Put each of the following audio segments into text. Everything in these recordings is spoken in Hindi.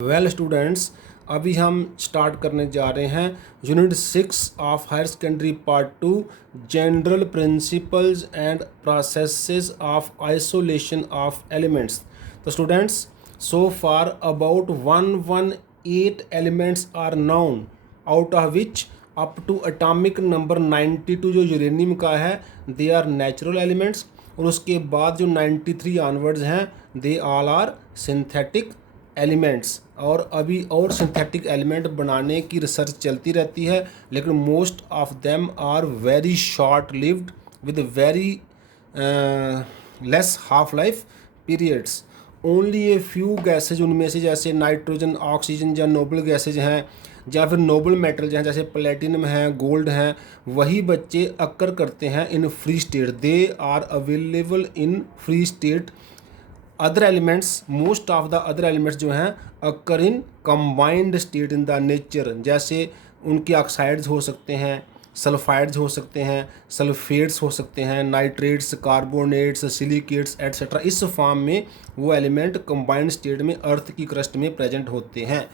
स्टूडेंट्स, अभी हम स्टार्ट करने जा रहे हैं unit 6 of higher secondary part 2 general principles and processes of isolation of elements. तो students, so far about 118 elements are known, out of which up to atomic number 92 जो यूरेनियम का है दे आर नेचुरल एलिमेंट्स, और उसके बाद जो 93 ऑनवर्ड्स हैं they all are synthetic elements. और अभी और सिंथेटिक एलिमेंट बनाने की रिसर्च चलती रहती है, लेकिन most of them are very short lived with very less half life periods. Only a few gases उनमें से, जैसे नाइट्रोजन, ऑक्सीजन या नोबल गैसेज हैं या फिर नोबल मेटल हैं जैसे प्लेटिनम है, गोल्ड हैं, वही बच्चे अक्कर करते हैं in free state. They are available in free state. Other elements, most of the other elements जो हैं occur in combined state in the nature, जैसे उनके ऑक्साइड्स हो सकते हैं, सल्फाइड्स हो सकते हैं, सल्फेट्स हो सकते हैं, नाइट्रेट्स, कार्बोनेट्स, सिलिकेट्स एट्सेट्रा। इस फॉर्म में वो एलिमेंट कंबाइंड स्टेट में अर्थ की क्रस्ट में प्रेजेंट होते हैं।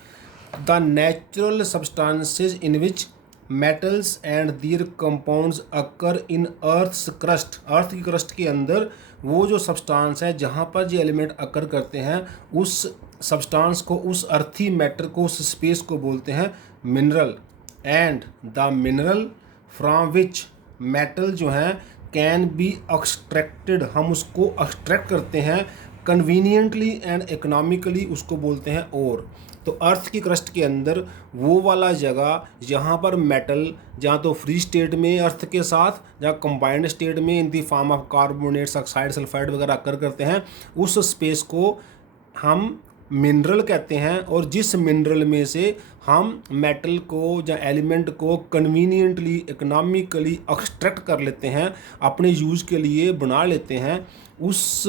The natural substances in which metals and their compounds occur in earth's crust. Earth की क्रस्ट के अंदर वो जो सब्सटेंस है जहाँ पर जो एलिमेंट अकर करते हैं, उस सब्सटेंस को, उस अर्थी मैटर को, उस स्पेस को बोलते हैं mineral. And the mineral from which metal जो हैं कैन बी एक्सट्रैक्टेड, हम उसको एक्सट्रैक्ट करते हैं कन्वीनियंटली एंड इकोनॉमिकली, उसको बोलते हैं ओर। तो अर्थ की क्रस्ट के अंदर वो वाला जगह जहाँ पर मेटल जहाँ तो फ्री स्टेट में अर्थ के साथ, जहाँ कंबाइंड स्टेट में in the form of carbonates, oxide, sulphide वगैरह अकर करते हैं, उस स्पेस को हम मिनरल कहते हैं। और जिस मिनरल में से हम मेटल को या एलिमेंट को कन्वीनियंटली, इकोनॉमिकली एक्सट्रैक्ट कर लेते हैं, अपने यूज़ के लिए बना लेते हैं, उस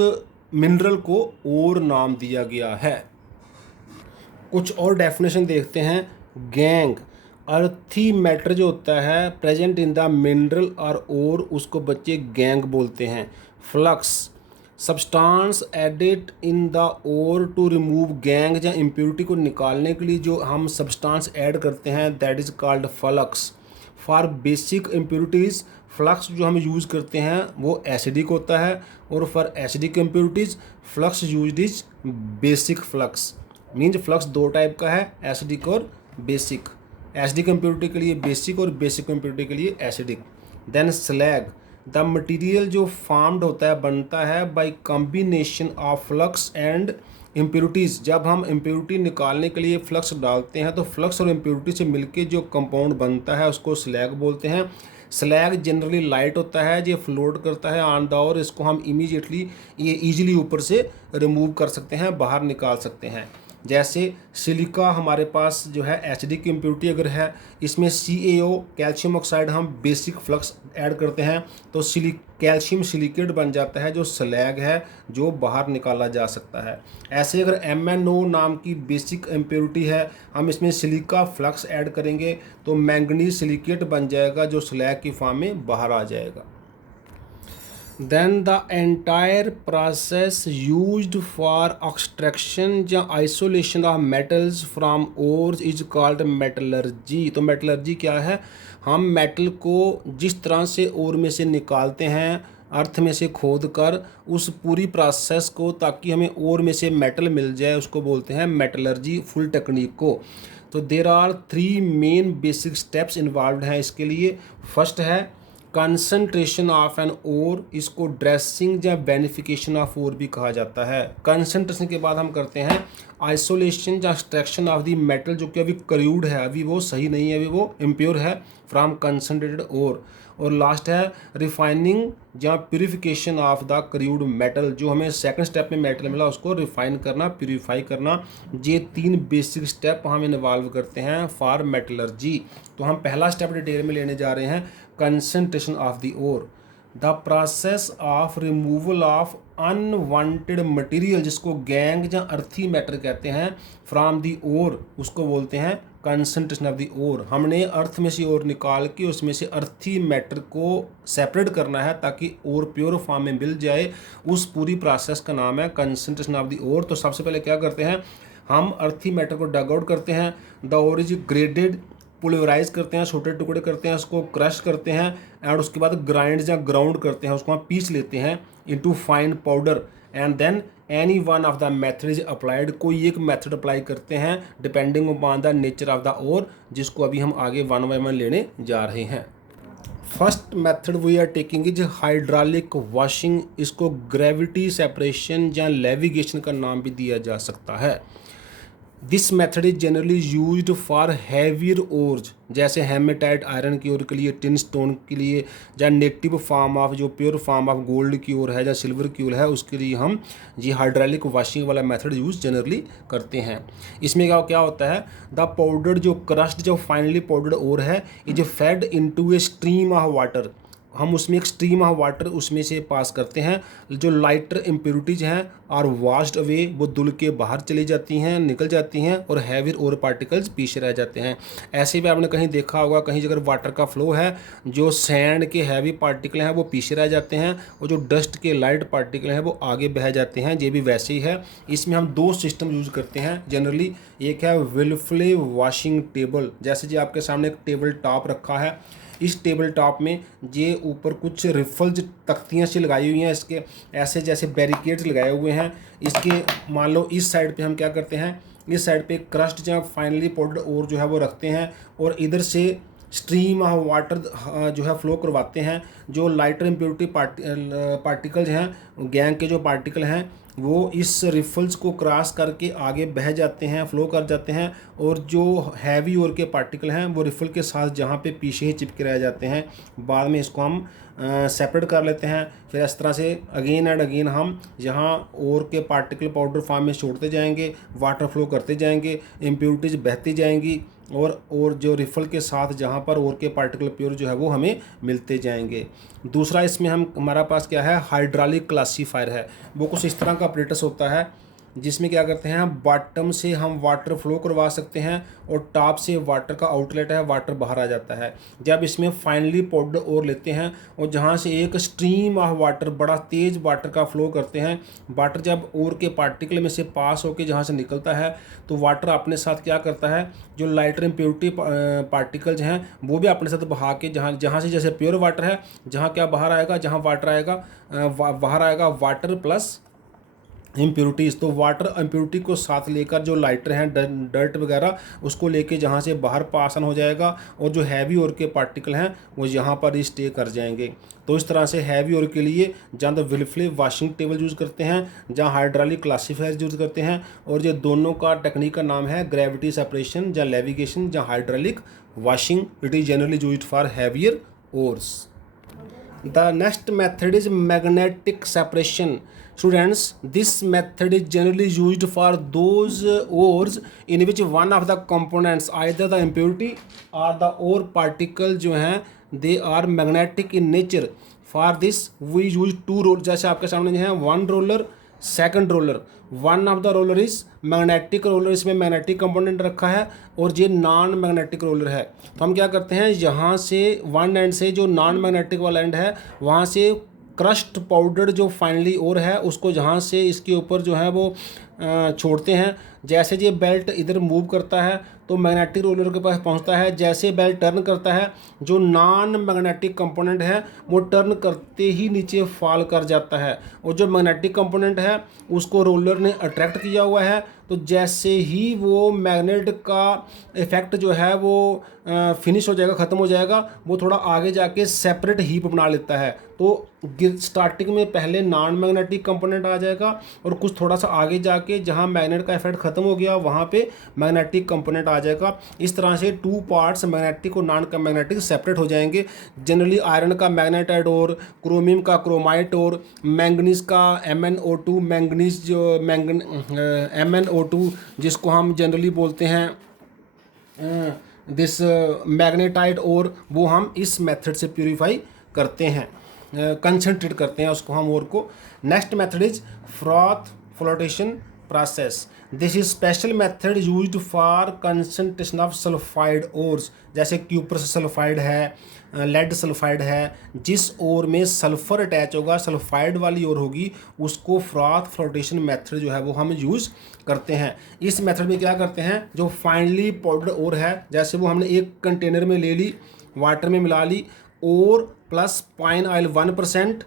मिनरल को और नाम दिया गया है। कुछ और डेफिनेशन देखते हैं। गैंग, अर्थी मैटर जो होता है प्रेजेंट इन द मिनरल और उसको बच्चे गैंग बोलते हैं। Flux, substance added in the ore to remove gangue या इम्प्योरिटी को निकालने के लिए जो हम सब्सटेंस ऐड करते हैं that is called flux. For basic impurities flux जो हम यूज़ करते हैं वो एसिडिक होता है, और for acidic impurities flux used is basic flux. Means flux दो टाइप का है, एसिडिक और बेसिक। एसिडिक इम्प्योरिटी के लिए बेसिक और बेसिक इम्प्योरिटी के लिए acidic. Then slag, the material जो फॉर्म्ड होता है, बनता है by combination of flux and impurities. जब हम इम्प्योरिटी निकालने के लिए फ्लक्स डालते हैं तो फ्लक्स और इम्प्योरिटी से मिलके जो कंपाउंड बनता है उसको स्लैग बोलते हैं। स्लैग जनरली लाइट होता है, ये फ्लोट करता है ऑन द और इसको हम इमीडिएटली ये ईजिली ऊपर से रिमूव कर सकते हैं, बाहर निकाल सकते हैं। जैसे सिलिका हमारे पास जो है एसिडिक इम्प्योरिटी अगर है, इसमें CaO कैल्शियम ऑक्साइड हम बेसिक फ्लक्स ऐड करते हैं तो कैल्शियम सिलिकेट बन जाता है जो स्लैग है, जो बाहर निकाला जा सकता है। ऐसे अगर MnO नाम की बेसिक इम्प्योरिटी है, हम इसमें सिलिका फ्लक्स ऐड करेंगे तो मैंगनीज सिलिकेट बन जाएगा जो स्लैग की फॉर्म में बाहर आ जाएगा। Then the entire process used for extraction या isolation of metals from ores is called metallurgy। तो metallurgy क्या है? हम मेटल को जिस तरह से ओर में से निकालते हैं, अर्थ में से खोद कर, उस पूरी प्रोसेस को ताकि हमें ओर में से मेटल मिल जाए, उसको बोलते हैं मेटलर्जी फुल टेक्निक को। तो there are 3 main basic steps involve हैं इसके लिए। फर्स्ट है कंसंट्रेशन ऑफ एन ओर, इसको ड्रेसिंग या बेनिफिकेशन ऑफ ओर भी कहा जाता है। कंसंट्रेशन के बाद हम करते हैं आइसोलेशन या एक्सट्रैक्शन ऑफ द मेटल, जो कि अभी क्रूड है, अभी वो सही नहीं है, अभी वो इम्प्योर है, फ्रॉम कंसंट्रेटेड ओर। और लास्ट है रिफाइनिंग या purification of the crude metal, जो हमें सेकंड स्टेप में मेटल मिला उसको रिफाइन करना, प्यूरिफाई करना। ये 3 बेसिक स्टेप हम इन्वॉल्व करते हैं फॉर मेटलर्जी। तो हम पहला स्टेप डिटेल में लेने जा रहे हैं, concentration of the ore, the process of removal of unwanted material, जिसको गैंग या अर्थी मैटर कहते हैं, फ्रॉम द ओर, उसको बोलते हैं कंसंट्रेशन ऑफ द ओर। हमने अर्थ में से ओर निकाल के उसमें से अर्थी मैटर को सेपरेट करना है ताकि ओर प्योर फॉर्म में मिल जाए, उस पूरी प्रोसेस का नाम है कंसंट्रेशन ऑफ द ओर। तो सबसे पहले क्या करते हैं, हम अर्थी मैटर को डग आउट करते हैं, द ओर इज ग्रेडेड, पुलवराइज करते हैं, छोटे टुकड़े करते हैं, उसको क्रश करते हैं एंड उसके बाद ग्राइंड या ग्राउंड करते हैं, उसको हम पीस लेते हैं into fine powder and then any one of the method is applied. कोई एक मेथड अप्लाई करते हैं depending upon the nature of the ore, जिसको अभी हम आगे वन बाय वन लेने जा रहे हैं। First method we are taking is hydraulic washing. इसको ग्रेविटी सेपरेशन या लेविगेशन का नाम भी दिया जा सकता है। This method is generally used for heavier ores, जैसे हेमेटाइट आयरन की ओर के लिए, टिन स्टोन के लिए, या नेटिव फॉर्म ऑफ जो प्योर फॉर्म ऑफ गोल्ड की ओर है या सिल्वर की ओर है, उसके लिए हम ये हाइड्रोलिक वॉशिंग वाला मेथड यूज जनरली करते हैं। इसमें क्या क्या होता है, द पाउडर जो क्रश्ड जो फाइनली पाउडर ओर है is fed into a stream of water. हम उसमें एक स्ट्रीम ऑफ वाटर उसमें से पास करते हैं, जो लाइटर इम्प्योरिटीज हैं और वाश्ड अवे, वो धुल के बाहर चली जाती हैं, निकल जाती हैं, और हैवियर और पार्टिकल्स पीछे रह जाते हैं। ऐसे भी आपने कहीं देखा होगा, कहीं अगर वाटर का फ्लो है, जो सैंड के हैवी पार्टिकल हैं वो पीछे रह जाते हैं, और जो डस्ट के लाइट पार्टिकल हैं वो आगे बह जाते हैं। ये भी वैसे ही है। इसमें हम दो सिस्टम यूज़ करते हैं जनरली। एक है विलफुली वॉशिंग टेबल, जैसे जी आपके सामने एक टेबल टॉप रखा है, इस टेबल टॉप में ये ऊपर कुछ रिफल्स तख्तियाँ सी लगाई हुई हैं, इसके ऐसे जैसे बैरिकेड्स लगाए हुए हैं। इसके मान लो इस साइड पे हम क्या करते हैं, इस साइड पे क्रस्ट या फाइनली पाउडर और जो है वो रखते हैं, और इधर से स्ट्रीम ऑफ वाटर जो है फ्लो करवाते हैं। जो लाइटर इम्प्योरिटी पार्टिकल्स हैं, गैंग के जो पार्टिकल हैं, वो इस रिफल्स को क्रॉस करके आगे बह जाते हैं, फ्लो कर जाते हैं, और जो हैवी ओर के पार्टिकल हैं वो रिफल के साथ जहाँ पे पीछे ही चिपके रह जाते हैं। बाद में इसको हम सेपरेट कर लेते हैं। फिर इस तरह से अगेन एंड अगेन हम यहाँ ओर के पार्टिकल पाउडर फॉर्म में छोड़ते जाएंगे, वाटर फ्लो करते जाएंगे, इम्प्योरिटीज बहती जाएंगी, और जो रिफल के साथ जहाँ पर ओर के पार्टिकल प्योर जो है वो हमें मिलते जाएंगे। दूसरा इसमें हमारा पास क्या है, हाइड्रोलिक क्लासीफायर है। वो कुछ इस तरह का अपरेटस होता है जिसमें क्या करते हैं, बॉटम से हम वाटर फ्लो करवा सकते हैं, और टॉप से वाटर का आउटलेट है, वाटर बाहर आ जाता है। जब इसमें फाइनली पाउडर और लेते हैं और जहाँ से एक स्ट्रीम ऑफ वाटर, बड़ा तेज़ वाटर का फ्लो करते हैं, वाटर जब और के पार्टिकल में से पास होकर जहाँ से निकलता है, तो वाटर अपने साथ क्या करता है, जो लाइटर इम्प्योरिटी पार्टिकल्स हैं वो भी अपने साथ बहा के, जहाँ से जैसे प्योर वाटर है, जहाँ क्या बाहर आएगा, जहाँ वाटर आएगा बाहर आएगा वाटर प्लस इम्प्योरिटीज़। तो वाटर इम्प्योरिटी को साथ लेकर जो लाइटर हैं, डर्ट वगैरह, उसको लेके जहाँ से बाहर पास ऑन हो जाएगा, और जो हैवी ओर के पार्टिकल हैं वो यहाँ पर ही स्टे कर जाएंगे। तो इस तरह से हैवी ओर के लिए जहाँ तो विलफुली वॉशिंग टेबल यूज़ करते हैं, जहाँ हाइड्रोलिक क्लासीफायर यूज़ करते हैं, और ये दोनों का टेक्निक का नाम है ग्रेविटी सेपरेशन या लेविगेशन, जहाँ hydraulic washing. It is generally used for heavier ores. The next method is magnetic separation. Students, this method is generally used for those ores in which one of the components, either the impurity or the ore particle जो हैं, they are magnetic in nature. For this we use two rollers, जैसे आपके सामने जो है one roller, second roller. One of the roller is magnetic roller, इसमें मैग्नेटिक कंपोनेंट रखा है, और ये नॉन मैग्नेटिक रोलर है। तो हम क्या करते हैं, यहाँ से वन एंड से जो नॉन मैग्नेटिक वाला एंड है, वहाँ से क्रश्ड पाउडर जो फाइनली और है उसको जहाँ से इसके ऊपर जो है वो छोड़ते हैं। जैसे ये बेल्ट इधर मूव करता है तो मैग्नेटिक रोलर के पास पहुंचता है, जैसे बेल्ट टर्न करता है जो नॉन मैग्नेटिक कंपोनेंट है वो टर्न करते ही नीचे फॉल कर जाता है, और जो मैग्नेटिक कंपोनेंट है उसको रोलर ने अट्रैक्ट किया हुआ है। तो जैसे ही वो मैग्नेट का इफ़ेक्ट जो है वो फिनिश हो जाएगा, ख़त्म हो जाएगा, वो थोड़ा आगे जाके सेपरेट हीप बना लेता है। तो स्टार्टिंग में पहले नॉन मैग्नेटिक कंपोनेंट आ जाएगा, और कुछ थोड़ा सा आगे जाके जहाँ मैग्नेट का इफेक्ट ख़त्म हो गया वहाँ पे मैग्नेटिक कंपोनेंट आ जाएगा। इस तरह से टू पार्ट्स मैग्नेटिक और नॉन मैग्नेटिक सेपरेट हो जाएंगे। जनरली आयरन का मैग्नेटाइड और, क्रोमियम का क्रोमाइट और, मैंगनीज का MnO2, मैंगनीज जो MnO2 जिसको हम जनरली बोलते हैं दिस मैग्नेटाइट और, वो हम इस मेथड से प्यूरिफाई करते हैं, कंसंट्रेट करते हैं उसको हम और को। Next method is froth flotation process. This is special method used for concentration of sulfide ores, जैसे क्यूप्रस सल्फाइड है, लेड सल्फाइड है। जिस ओर में सल्फर अटैच होगा, सल्फाइड वाली ओर होगी, उसको फ्रॉथ फ्लोटेशन मेथड जो है वो हम यूज़ करते हैं। इस मेथड में क्या करते हैं, जो फाइनली पाउडर ओर है, जैसे वो हमने एक कंटेनर में ले ली, वाटर में मिला ली, और plus pine oil 1%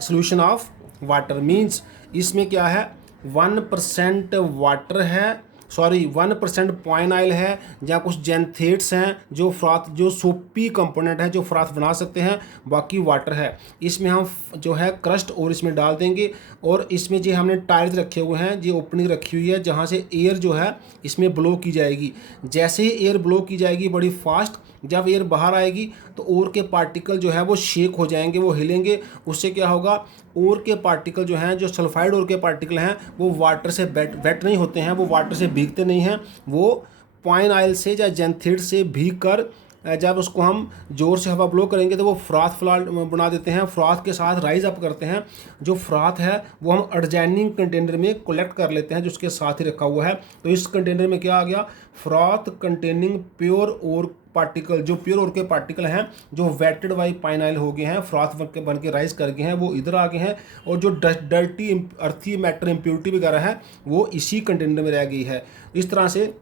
solution of water, means इसमें क्या है 1% वाटर है, सॉरी 1% पॉइन ऑयल है, या कुछ जेंथेट्स हैं जो फ्रॉथ, जो सोपी कंपोनेंट है जो फ्रॉथ बना सकते हैं, बाकी वाटर है। इसमें हम जो है क्रस्ट और इसमें डाल देंगे, और इसमें जो हमने टायर्स रखे हुए हैं, ये ओपनिंग रखी हुई है जहाँ से एयर जो है इसमें ब्लो की जाएगी। जैसे ही एयर ब्लो की जाएगी बड़ी फास्ट, जब एयर बाहर आएगी तो ओर के पार्टिकल जो है वो शेक हो जाएंगे, वो हिलेंगे। उससे क्या होगा, ओर के पार्टिकल जो हैं, जो सल्फाइड ओर के पार्टिकल हैं, वो वाटर से वेट नहीं होते हैं, वो वाटर से भीगते नहीं हैं, वो पॉइन ऑयल से या जेंथेट से भीग कर जब उसको हम ज़ोर से हवा ब्लो करेंगे तो वो फ्रॉथ फ्लॉट बना देते हैं, फ्रॉथ के साथ राइज अप करते हैं। जो फ्रॉथ है वो हम एडजॉइनिंग कंटेनर में कलेक्ट कर लेते हैं, जो उसके साथ ही रखा हुआ है। तो इस कंटेनर में क्या आ गया, froth containing pure ore particle, जो प्योर ओर के पार्टिकल हैं जो वेटेड बाई पाइन ऑयल हो गए हैं, फ्रॉथ बन के राइज कर गए हैं, वो इधर आ गए हैं, और जो डर्टी अर्थी मैटर इम्प्योरिटी वगैरह है वो इसी कंटेनर में रह गई है। इस तरह से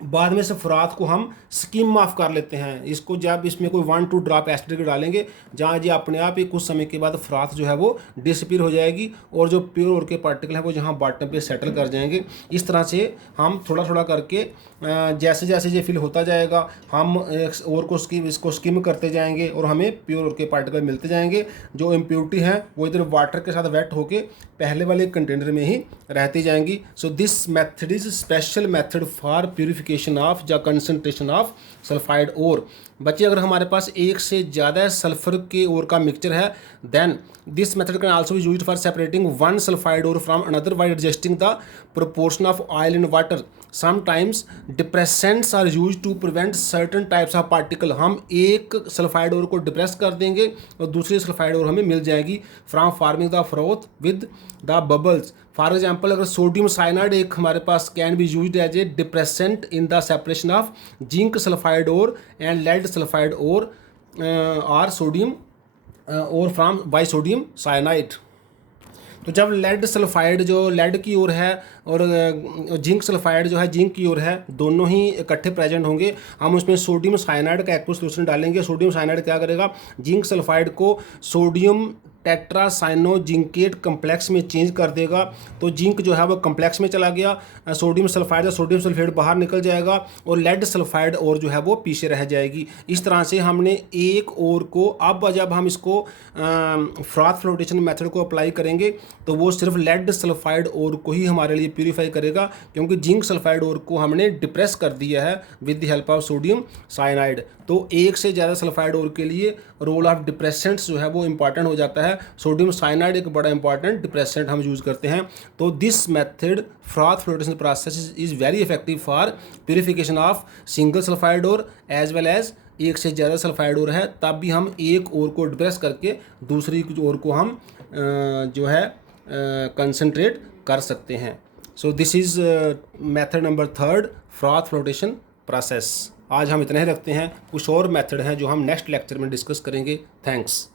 बाद में से फ्रॉथ को हम स्किम ऑफ कर लेते हैं। इसको जब इसमें कोई 1-2 ड्रॉप एसिड डालेंगे, जहाँ जी अपने आप ही कुछ समय के बाद फ्रॉथ जो है वो डिसअपीयर हो जाएगी, और जो प्योर ओर के पार्टिकल हैं वो जहाँ बॉटम पे सेटल कर जाएंगे। इस तरह से हम थोड़ा थोड़ा करके जैसे जैसे ये फिल होता जाएगा, हम ओर को इसको स्किम करते जाएंगे, और हमें प्योर ओर के पार्टिकल मिलते जाएंगे। जो इम्प्योरिटी है वो इधर वाटर के साथ वेट होके पहले वाले कंटेनर में ही रहती जाएंगी। So this method is special method for purification of या कंसनट्रेशन ऑफ सल्फाइड ओर। बच्चे, अगर हमारे पास एक से ज़्यादा सल्फर के ओर का मिक्सचर है, then this method can also be used for separating one sulphide ore from another by adjusting the proportion of oil in water. Sometimes depressants are use to prevent certain types of particle. हम एक सल्फाइड ओर को डिप्रेस कर देंगे और दूसरी सल्फाइड ओर हमें मिल जाएगी from forming the froth with the bubbles. For example, अगर सोडियम साइनाइड एक हमारे पास can be used as a depressant in the separation of zinc sulphide ore and lead sulphide ore और सोडियम और फ्रॉम बाई सोडियम साइनाइड। तो जब लेड सल्फाइड जो लेड की ओर है और जिंक सल्फाइड जो है जिंक की ओर है, दोनों ही इकट्ठे प्रेजेंट होंगे, हम उसमें सोडियम साइनाइड का एक्वस सोल्यूशन डालेंगे। सोडियम साइनाइड क्या करेगा, जिंक सल्फाइड को सोडियम टेट्रासाइनोजिंकेट कम्प्लेक्स में चेंज कर देगा। तो जिंक जो है वो कम्प्लेक्स में चला गया, सोडियम सल्फाइड या सोडियम सल्फेट बाहर निकल जाएगा, और लेड सल्फाइड और जो है वो पीछे रह जाएगी। इस तरह से हमने एक और को, अब जब हम इसको फ्रॉथ फ्लोटेशन मेथड को अप्लाई करेंगे तो वो सिर्फ लेड सल्फाइड और को ही हमारे लिए प्यूरीफाई करेगा, क्योंकि जिंक सल्फाइड और को हमने डिप्रेस कर दिया है with the help of sodium cyanide. तो एक से ज़्यादा सल्फाइड और के लिए रोल ऑफ डिप्रेसेंट्स जो है वो इंपॉर्टेंट हो जाता है। सोडियम साइनाइड एक बड़ा इंपॉर्टेंट डिप्रेसेंट हम यूज़ करते हैं। तो this method froth flotation process is very effective for purification of single sulphide और एज वेल एज एक से ज़्यादा सल्फाइड और है, तब भी हम एक और को डिप्रेस करके दूसरी और को हम जो है कंसनट्रेट कर सकते हैं। So this is method number 3, froth flotation process. आज हम इतना ही रखते हैं, कुछ और मेथड हैं जो हम नेक्स्ट लेक्चर में डिस्कस करेंगे। थैंक्स।